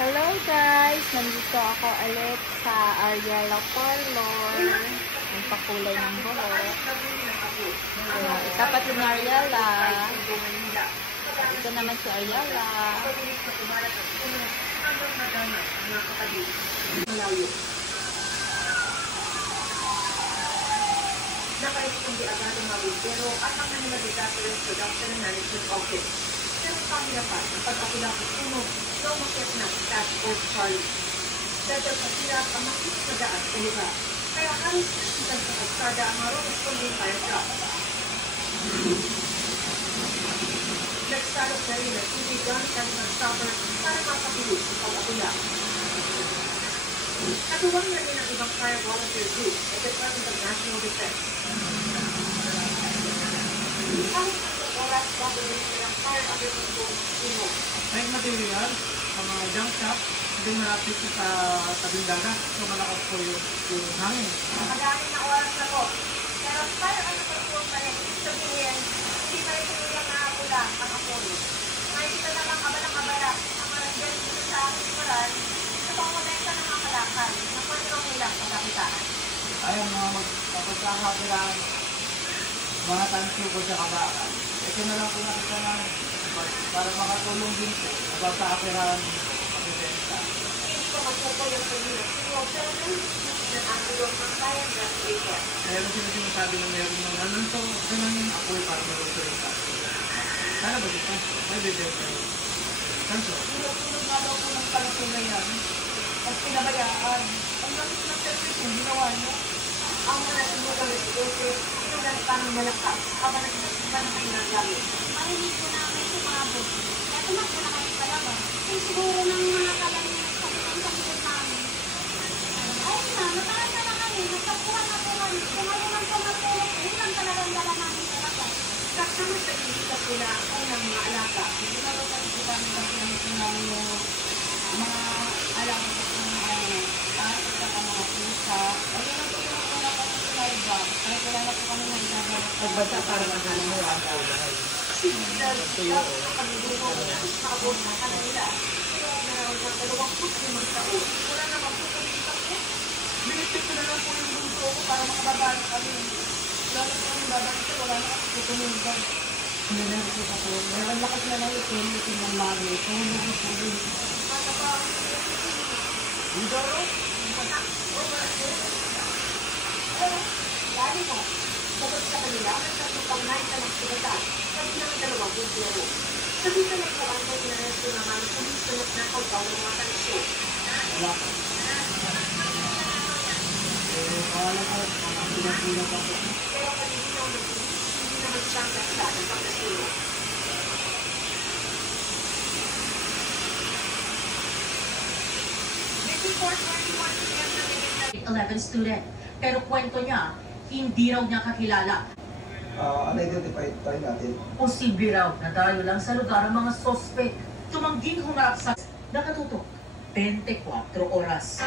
Hello guys! Nandito ako ulit sa Ariella Parlor. Nagpakulay ng buhok. Tapat ni Ariella. Ito naman si Ariella. Nakarespondi agad ang mga bumbero at ang Manila Disaster Production and Management Office. Pero pahirapan ang pag-akula ng sunog na umakyat na Task Force Charlie. Dahil pahirap ang makinis na daan sa lugar. Kaya halos nasitan sa kalsada ang mga responding fire truck. Nagsalot na rin ang tubig gamit ang isang stopper para mapabilis ang pag-akula. Natuwang na rin ang ibang fire volunteer group at Department of National Defense. Halos ng oras bago rin silang fire under control sunog. May material, ang mga junk shop, hindi malapit sa tabing dagat. So malakas po yung hangin. Madami na oras na po. Pero fire under control pa rin. Sabihin, hindi pa rin tuluyang nakakula ang apoy. Nakikita namang abala ang maranggan dito sa ating moral sa pangmabenta ng mga kalakal na pwede rong nilang pagkakitaan. Ayaw mga magpagkakapiran, mga tansuko sa kabakan. Ito na lang po nakita namin para makatulong din po sa pagkakapiran pagkibenta. Hindi ko magpupo yung pagbilang sinuwag pero nang atulong ng fire gas vehicle. Kaya kasi sinasabi na meron ng nanunto, ganun yung apoy para maluto yung tayo. Sana ba dito? May bibenta yun. Tanso? Tulog nga daw po ng kalito na yan. At pinabayaan. Ang lamit ng service yung ginawa niyo. Ang mga sinugang residente, sinugan pa ng malakas habang nagsisimpan ng kanilang gamit. Marinig ko na may sumabot. Kaya tumakbo na kayo sa labas. Kung siguro ng mga kalang nagsabitan sa likod namin. Ayun na, nataranta na kami. Nagtapuhan na po kami. Kung ano man po matulog, yun lang talagang dala namin sa labas. Kasama sa inisip nila ang mga alaga. Hindi na ba tayo kita ng basinamit namin yung mga alaga sa mga taas at mga pusa. Ayun lang po yung mga kapatid ba? Kaya wala na po kami ng gagawin. Pagbasa para maghanap mo ang Signal, lalo sa kanilunong at maabot na kanila. Pero meron ng 25 taon. Wala naman po kami sa po. Binitip ko na lang po yung bunso ko para makababalik kami. Lalo po kami babalik ko, wala na kasi tutumugan. Hindi na po ako. Meron lakas na lang ito ng mami. Kung hindi po rin. Mata pa ang Dito ro? Lali mo, sagot sa kanila, nagtatupang naita ng sugatan, sabi ng 2 bumbero. Sabi ka ng barangay inaresto naman ang pulis na nagnakaw ng mga tanso. Wala po. Pangalan ko, ang pinag-pinag ako. Pero palilinaw ng pulis, hindi naman siyang gasa ng pagkasunog. Before 21 p.m. na minute 11 student. Pero kwento niya, hindi raw niya kakilala. Unidentified tayo natin. Posible raw na dayo lang sa lugar ang mga sospek. Tumangging humarap sa nakatutok 24 oras.